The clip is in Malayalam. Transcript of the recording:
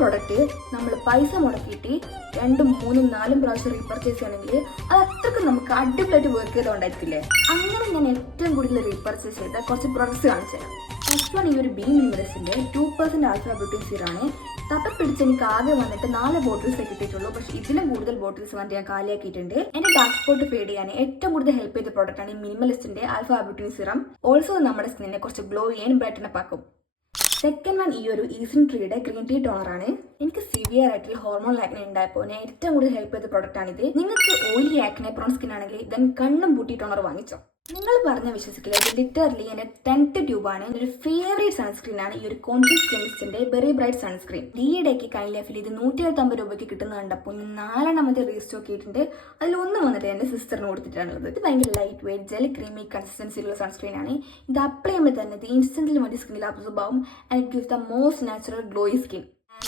പ്രൊഡക്റ്റ് നമ്മൾ പൈസ മുടക്കിയിട്ട് 2, 3, 4 പ്രാവശ്യം റീപർച്ചേസ് ചെയ്യണമെങ്കിൽ അത് അത്രയ്ക്ക് നമുക്ക് അടിപൊളിയായിട്ട് വർക്ക് ചെയ്തുകൊണ്ടായിരിക്കില്ലേ. അങ്ങനെ ഞാൻ ഏറ്റവും കൂടുതൽ റീപർച്ചേസ് ചെയ്ത കുറച്ച് പ്രൊഡക്ട്സ് കാണിച്ചു തരാം. ഫസ്റ്റ് വൺ ഈ ഒരു ബി മിനിമലിസ്റ്റിന്റെ 2% ആൽഫ ബ്യൂട്ടി സീറാണ്. തപ്പ പിടിച്ച് എനിക്ക് ആകെ വന്നിട്ട് 4 ബോട്ടിൽസ് കിട്ടിയിട്ടുള്ളൂ. പക്ഷേ ഇതിലും കൂടുതൽ ബോട്ടിൽസ് വന്നിട്ട് ഞാൻ കാലിയാക്കിയിട്ടുണ്ട്. എന്റെ ഡാർക്ക് സ്പോട്ട് ഫേഡ് ചെയ്യാൻ ഏറ്റവും കൂടുതൽ ഹെൽപ്പ് ചെയ്ത പ്രോഡക്റ്റ് ആണ് ഈ മിനിമലിസ്റ്റിന്റെ ആൽഫ ബ്യൂട്ടി സീറം. ഓൾസോ നമ്മുടെ സ്കിന്നിനെ കുറച്ച് ഗ്ലോ ചെയ്യാൻ ബ്രൈറ്റൻ അപ്പ് ആക്കും. സെക്കൻഡ് വൺ ഈ ഒരു ഈസൻ ട്രീയുടെ ഗ്രീൻ ടീ ടോണറാണ്. എനിക്ക് സിവിയർ ആയിട്ടുള്ള ഹോർമോൺ ആക്നെ ഉണ്ടായപ്പോൾ ഞാൻ ഏറ്റവും കൂടുതൽ ഹെൽപ്പ് ചെയ്ത പ്രോഡക്റ്റ് ആണിത്. നിങ്ങൾക്ക് ഓയിലി ആക്നെ പ്രോൺ സ്കിൻ ആണെങ്കിൽ ദെൻ കണ്ണും ബൂട്ടി ടോണർ വാങ്ങിച്ചോ. നിങ്ങൾ പറഞ്ഞ വിശ്വസിക്കില്ല, ഇത് ലിറ്ററലി എൻ്റെ 10th ട്യൂബാണ്. എൻ്റെ ഒരു ഫേവറേറ്റ് സൺസ്ക്രീൻ ആണ് ഈ ഒരു കോൺഷ്യസ് കെമിസ്റ്റിന്റെ വെറി ബ്രൈറ്റ് സൺസ്ക്രീൻ. ഈയിടയ്ക്ക് കഴിഞ്ഞ ലൈഫിൽ ഇത് 150 രൂപയ്ക്ക് കിട്ടുന്ന കണ്ടപ്പോൾ ഞാൻ 4 റീസ്റ്റോക്ക് ചെയ്തിട്ടുണ്ട്. അതിലൊന്ന് വന്നിട്ട് എൻ്റെ സിസ്റ്ററിന് കൊടുത്തിട്ടാണുള്ളത്. ഇത് ഭയങ്കര ലൈറ്റ് വെയിറ്റ് ജെൽ ക്രീമി കൺസിസ്റ്റൻസിയുള്ള സൺസ്ക്രീൻ ആണ്. ഇത് അപ്ലൈ ചെയ്യുമ്പോൾ തന്നെ ഇത് ഇൻസ്റ്റന്റിൽ മതി സ്കിന്നിൽ അബ്സോർബ് ആവും and it gives the most natural glowy skin.